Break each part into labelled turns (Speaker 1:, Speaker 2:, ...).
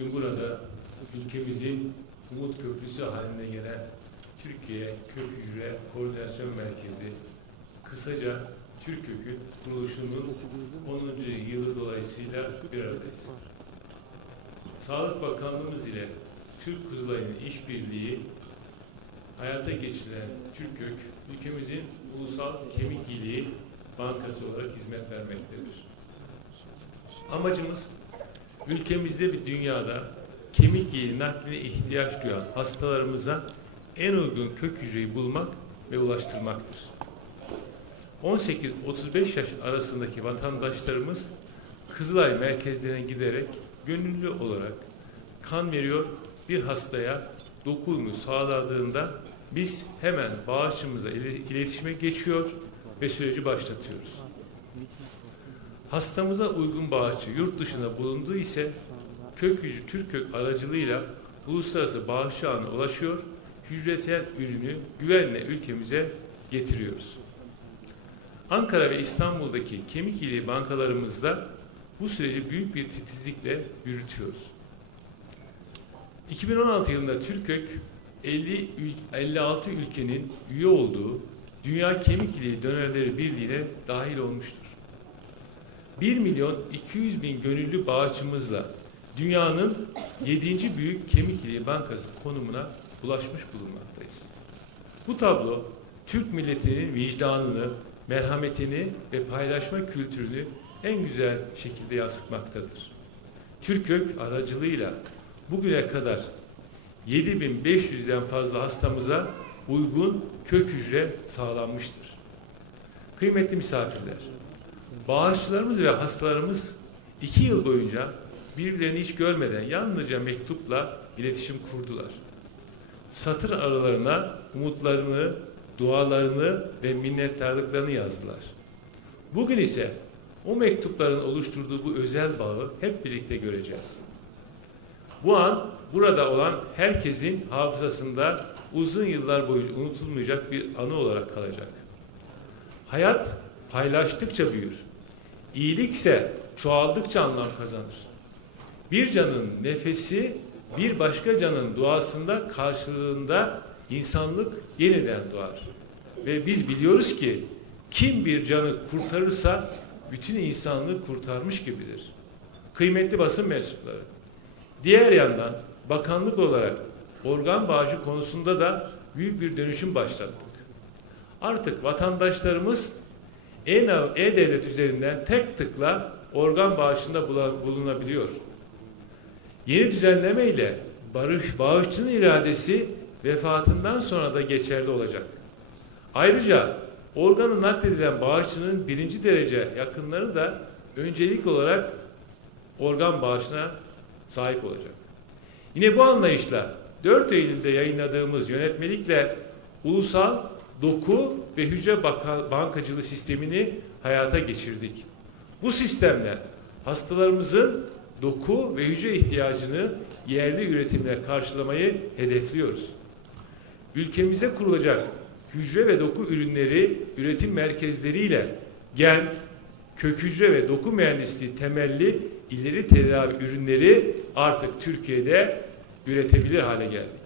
Speaker 1: Bugün burada ülkemizin umut köprüsü haline gelen Türkiye Kök Hücre Koordinasyon Merkezi, kısaca TÜRKÖK'ün kuruluşunun 10. yılı dolayısıyla bir aradayız. Sağlık Bakanlığımız ile Türk Kızılay'ın işbirliği hayata geçirilen TÜRKÖK, ülkemizin ulusal kemik iyiliği bankası olarak hizmet vermektedir. Amacımız ülkemizde ve dünyada kemik iyiliği nakline ihtiyaç duyan hastalarımıza en uygun kök hücreyi bulmak ve ulaştırmaktır. 18-35 yaş arasındaki vatandaşlarımız Kızılay merkezlerine giderek gönüllü olarak kan veriyor bir hastaya dokunumu sağladığında biz hemen bağışçımızla ili- iletişime geçiyor ve süreci başlatıyoruz. Hastamıza uygun bağışçı yurt dışında bulunduğu ise kök hücre Türkök aracılığıyla uluslararası bağışçı ağına ulaşıyor, hücresel ürünü güvenle ülkemize getiriyoruz. Ankara ve İstanbul'daki kemik iyiliği bankalarımızda bu süreci büyük bir titizlikle yürütüyoruz. 2016 yılında Türkök 50 ül- 56 ülkenin üye olduğu Dünya Kemik İliği Dönerleri Birliği'ne dahil olmuştur. 1 milyon 200 bin gönüllü bağışçımızla dünyanın 7. büyük kemik iliği bankası konumuna ulaşmış bulunmaktayız. Bu tablo Türk milletinin vicdanını, merhametini ve paylaşma kültürünü en güzel şekilde yansıtmaktadır. Türkök aracılığıyla bugüne kadar 7500'den fazla hastamıza uygun kök hücre sağlanmıştır. Kıymetli misafirler, bağışçılarımız ve hastalarımız iki yıl boyunca birbirlerini hiç görmeden yalnızca mektupla iletişim kurdular. Satır aralarına umutlarını, dualarını ve minnettarlıklarını yazdılar. Bugün ise o mektupların oluşturduğu bu özel bağı hep birlikte göreceğiz. Bu an burada olan herkesin hafızasında uzun yıllar boyunca unutulmayacak bir anı olarak kalacak. Hayat paylaştıkça büyür. İyilik ise çoğaldıkça anlam kazanır. Bir canın nefesi bir başka canın duasında karşılığında insanlık yeniden doğar. Ve biz biliyoruz ki kim bir canı kurtarırsa bütün insanlığı kurtarmış gibidir. Kıymetli basın mensupları. Diğer yandan bakanlık olarak organ bağışı konusunda da büyük bir dönüşüm başlattık. Artık vatandaşlarımız E-Devlet üzerinden tek tıkla organ bağışında bulunabiliyor. Yeni düzenleme ile barış, bağışçının iradesi vefatından sonra da geçerli olacak. Ayrıca organı nakledilen bağışçının birinci derece yakınları da öncelik olarak organ bağışına sahip olacak. Yine bu anlayışla 4 Eylül'de yayınladığımız yönetmelikle ulusal doku ve hücre bankacılığı sistemini hayata geçirdik. Bu sistemle hastalarımızın doku ve hücre ihtiyacını yerli üretimle karşılamayı hedefliyoruz. Ülkemize kurulacak hücre ve doku ürünleri üretim merkezleriyle gen, kök hücre ve doku mühendisliği temelli ileri tedavi ürünleri artık Türkiye'de üretebilir hale geldik.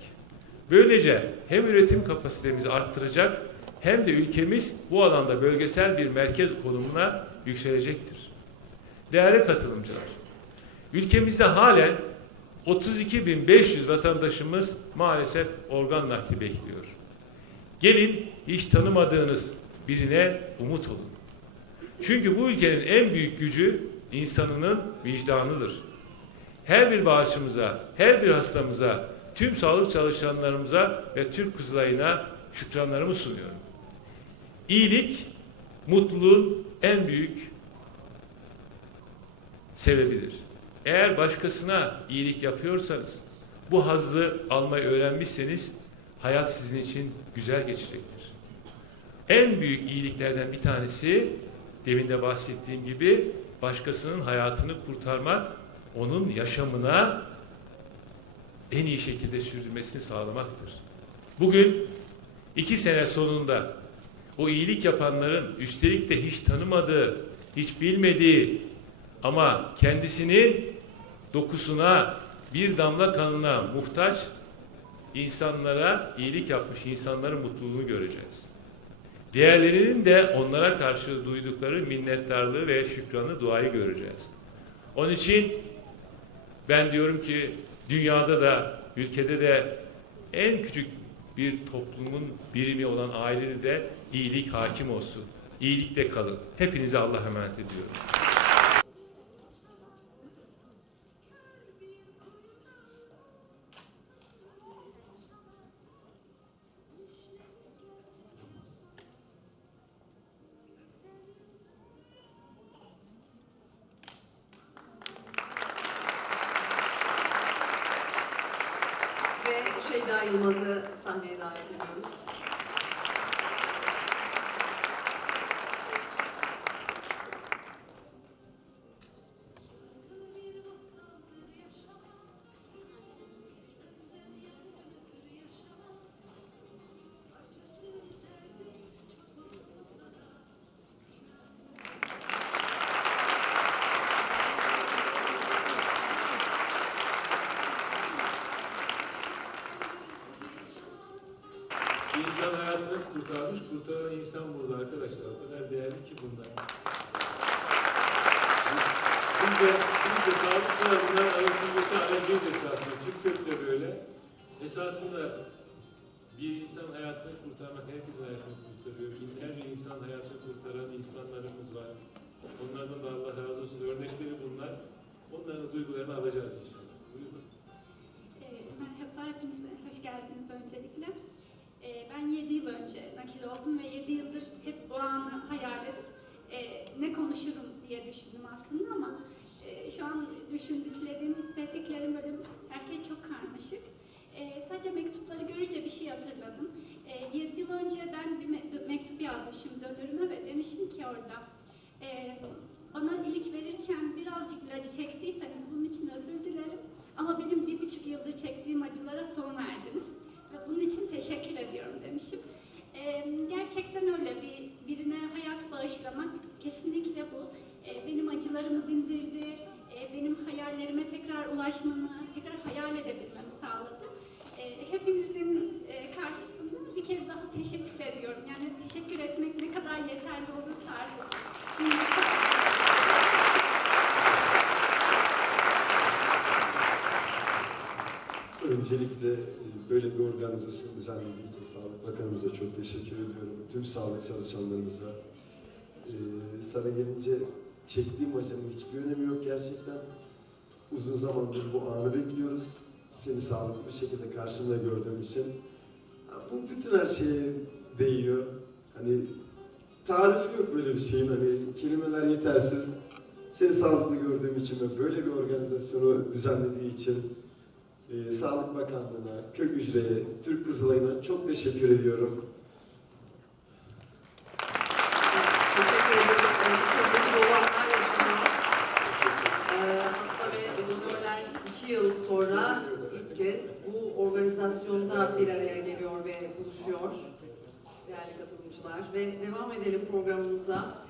Speaker 1: Böylece hem üretim kapasitemizi arttıracak hem de ülkemiz bu alanda bölgesel bir merkez konumuna yükselecektir. Değerli katılımcılar, ülkemizde halen 32.500 vatandaşımız maalesef organ nakli bekliyor. Gelin hiç tanımadığınız birine umut olun. Çünkü bu ülkenin en büyük gücü insanının vicdanıdır. Her bir bağışımıza, her bir hastamıza, tüm sağlık çalışanlarımıza ve Türk Kızılay'ına şükranlarımı sunuyorum. İyilik, mutluluğun en büyük sebebidir. Eğer başkasına iyilik yapıyorsanız, bu hazzı almayı öğrenmişseniz, hayat sizin için güzel geçecektir. En büyük iyiliklerden bir tanesi, demin de bahsettiğim gibi, başkasının hayatını kurtarmak, onun yaşamına en iyi şekilde sürdürmesini sağlamaktır. Bugün iki sene sonunda o iyilik yapanların üstelik de hiç tanımadığı, hiç bilmediği ama kendisinin dokusuna, bir damla kanına muhtaç insanlara iyilik yapmış insanların mutluluğunu göreceğiz. Diğerlerinin de onlara karşı duydukları minnettarlığı ve şükranı, duayı göreceğiz. Onun için ben diyorum ki dünyada da, ülkede de en küçük bir toplumun birimi olan ailede de iyilik hakim olsun. İyilikte kalın. Hepinize Allah'a emanet ediyorum.
Speaker 2: Şeyda Yılmaz'ı sahneye davet ediyoruz.
Speaker 3: İnsan hayatını kurtarmış, kurtaran insan burada arkadaşlar. O kadar değerli ki bunlar. Biz de, biz de sağlıkçılar bunlar arasındaki aracıyız esasında. Türk kökleri öyle. Esasında bir insan hayatını kurtarmak herkesin hayatını kurtarıyor. Binlerce insan hayatını kurtaran insanlarımız var. Onlardan da Allah razı olsun. Örnekleri bunlar. Onların duygularını alacağız inşallah. Buyurun.
Speaker 4: Ee, Merhaba, hepiniz hoş geldiniz öncelikle. Ee, Ben 7 yıl önce nakil oldum ve 7 yıldır hep bu anı hayal edip e, ne konuşurum diye düşündüm aslında ama e, şu an düşündüklerim, hissettiklerim böyle her şey çok karmaşık. E, Sadece mektupları görünce bir şey hatırladım. 7 yıl önce ben bir me- mektup yazmışım dönürüme ve demişim ki orada e, bana iyilik verirken birazcık acı çektiyseniz bunun için özür dilerim. Ama benim bir buçuk yıldır çektiğim acılara son verdiniz. Bunun için teşekkür ediyorum demişim. Ee, gerçekten öyle bir birine hayat bağışlamak kesinlikle bu. Ee, benim acılarımı dindirdi, ee, benim hayallerime tekrar ulaşmamı, tekrar hayal edebilmemi sağladı. Ee, hepinizin e, karşısında bir kez daha teşekkür ediyorum. Yani teşekkür etmek ne kadar yeterli olursa artık.
Speaker 5: Öncelikle e, böyle bir organizasyon düzenlediği için Sağlık Bakanımıza çok teşekkür ediyorum. Tüm sağlık çalışanlarımıza. Ee, sana gelince çektiğim acının hiçbir önemi yok gerçekten. Uzun zamandır bu anı bekliyoruz. Seni sağlıklı bir şekilde karşımda gördüğüm için. Bu bütün her şeye değiyor. Hani tarifi yok böyle bir şeyin. Hani kelimeler yetersiz. Seni sağlıklı gördüğüm için ve böyle bir organizasyonu düzenlediği için ee, Sağlık Bakanlığı'na, Kök Hücre'ye, Türk Kızılay'ına çok teşekkür ediyorum.
Speaker 2: Teşekkür ederiz. Dolu olanlar yaşanıyor. Ee, hasta ve donörler iki yıl sonra ilk kez bu organizasyonda bir araya geliyor ve buluşuyor. Değerli katılımcılar ve devam edelim programımıza.